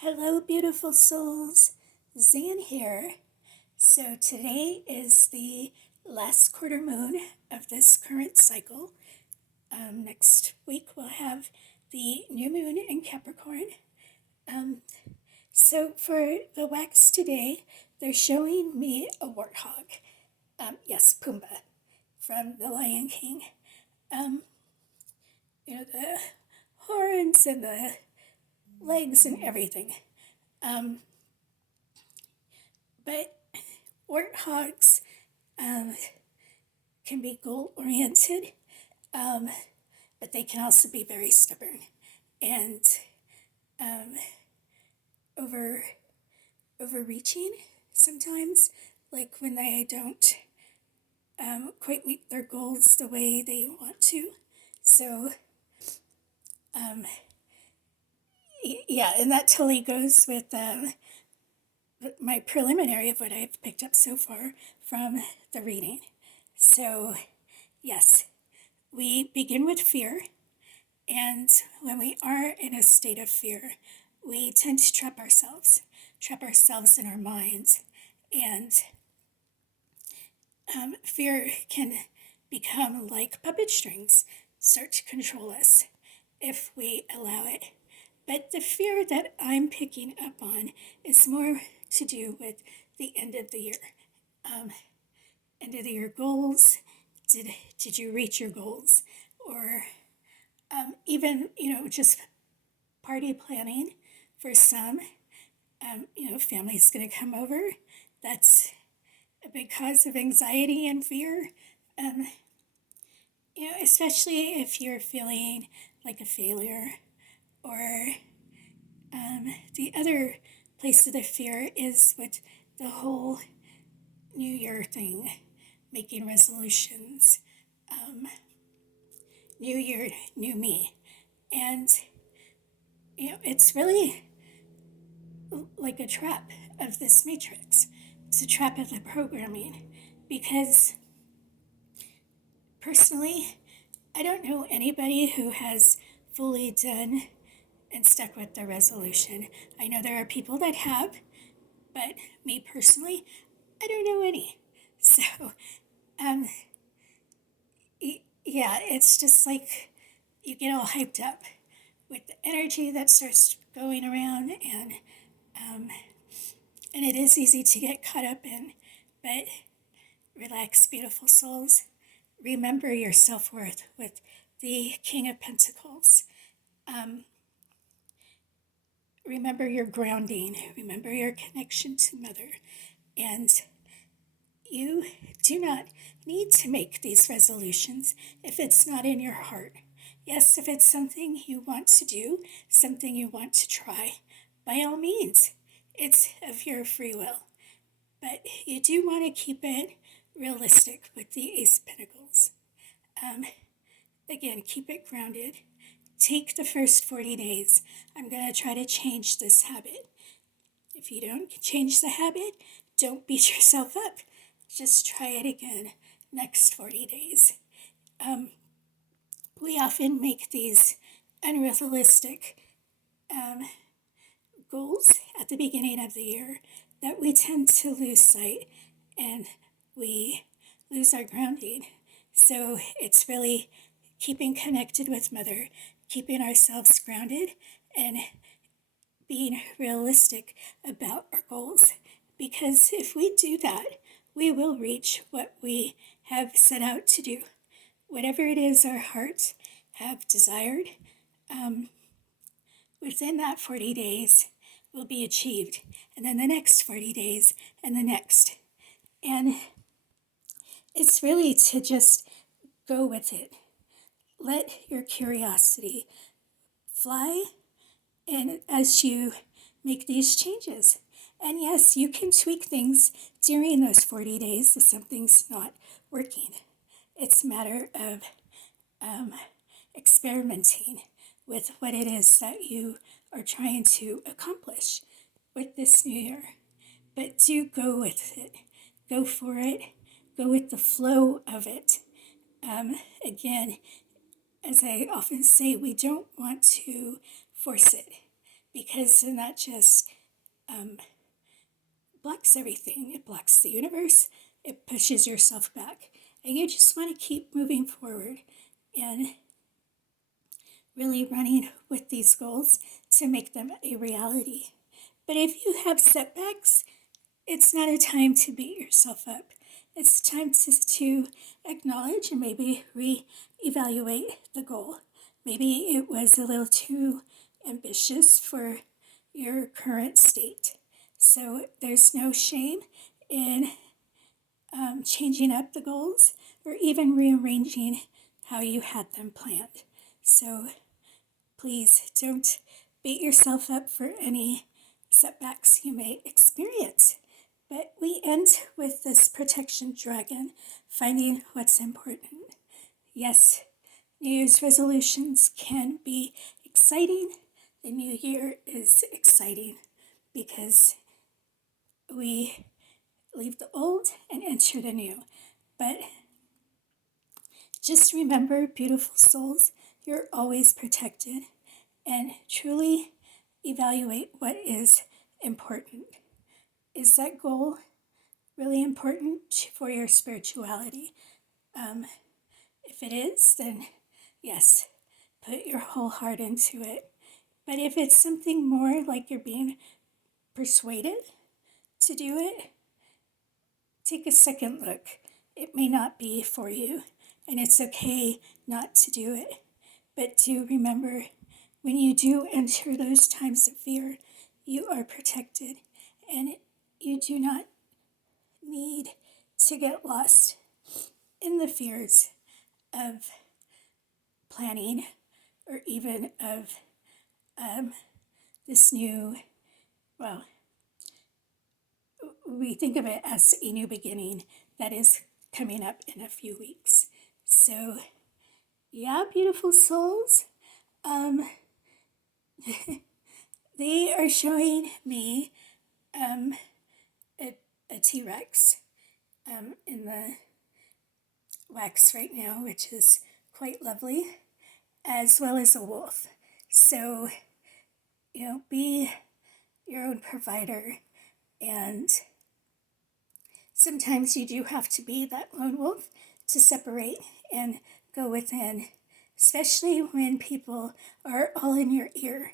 Hello, beautiful souls. Zan here. So, today is the last quarter moon of this current cycle. Next week, we'll have the new moon in Capricorn. Um, so, for the wax today, they're showing me a warthog. Yes, Pumbaa from The Lion King. Um, the horns and the legs and everything. Um, but warthogs can be goal oriented, um, but they can also be very stubborn and um, over overreaching sometimes, like when they don't quite meet their goals the way they want to. So, um, yeah, and that totally goes with my preliminary of what I've picked up so far from the reading. So, yes, we begin with fear, and when we are in a state of fear, we tend to trap ourselves in our minds, and fear can become like puppet strings, start to control us if we allow it. But the fear that I'm picking up on is more to do with the end of the year. Um, End of the year goals. Did you reach your goals? Or even, just party planning for some. Family's going to come over. That's a big cause of anxiety and fear. Um, Especially if you're feeling like a failure. Or the other place of the fear is with the whole New Year thing, making resolutions. New Year, new me. And, it's really like a trap of this matrix. It's a trap of the programming because personally, I don't know anybody who has fully done and stuck with the resolution. I know there are people that have, but me personally, I don't know any. So, um, yeah, it's just like you get all hyped up with the energy that starts going around, um, and it is easy to get caught up in. But relax, beautiful souls. Remember your self worth with the King of Pentacles. Um, Remember your grounding. Remember your connection to Mother. And you do not need to make these resolutions if it's not in your heart. Yes, if it's something you want to do, something you want to try, by all means, it's of your free will. But you do want to keep it realistic with the Ace of Pentacles. Again, keep it grounded. Take the first 40 days. I'm going to try to change this habit. If you don't change the habit, don't beat yourself up. Just try it again next 40 days. We often make these unrealistic goals at the beginning of the year that we tend to lose sight and we lose our grounding. So it's really keeping connected with Mother, keeping ourselves grounded, and being realistic about our goals. Because if we do that, we will reach what we have set out to do. Whatever it is our hearts have desired, within that 40 days will be achieved. And then the next 40 days and the next. And it's really to just go with it. Let your curiosity fly, and as you make these changes. And yes, you can tweak things during those 40 days if something's not working. It's a matter of experimenting with what it is that you are trying to accomplish with this new year. But do go with it. Go for it. Go with the flow of it. Again, as I often say, we don't want to force it because then that just blocks everything. It blocks the universe, it pushes yourself back, and you just want to keep moving forward and really running with these goals to make them a reality. But if you have setbacks, it's not a time to beat yourself up. It's time to acknowledge and maybe re-evaluate the goal. Maybe it was a little too ambitious for your current state. So there's no shame in changing up the goals or even rearranging how you had them planned. So please don't beat yourself up for any setbacks you may experience. But we end with this protection dragon, finding what's important. Yes, New Year's resolutions can be exciting. The new year is exciting because we leave the old and enter the new. But just remember, beautiful souls, you're always protected, and truly evaluate what is important. Is that goal really important for your spirituality? If it is, then yes, put your whole heart into it. But if it's something more like you're being persuaded to do it, take a second look. It may not be for you, and it's okay not to do it. But do remember, when you do enter those times of fear, you are protected, and you do not need to get lost in the fears of planning or even of this new, well, we think of it as a new beginning that is coming up in a few weeks. So, yeah, beautiful souls, they are showing me a T-Rex in the wax right now, which is quite lovely, as well as a wolf. So, be your own provider, and sometimes you do have to be that lone wolf to separate and go within, especially when people are all in your ear.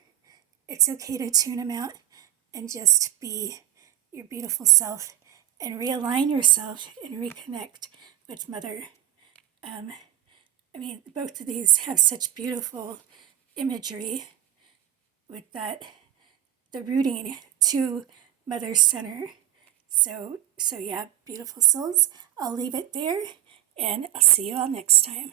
It's okay to tune them out and just be your beautiful self and realign yourself and reconnect with Mother. Both of these have such beautiful imagery with that, the rooting to Mother Center. So yeah, beautiful souls, I'll leave it there, and I'll see you all next time.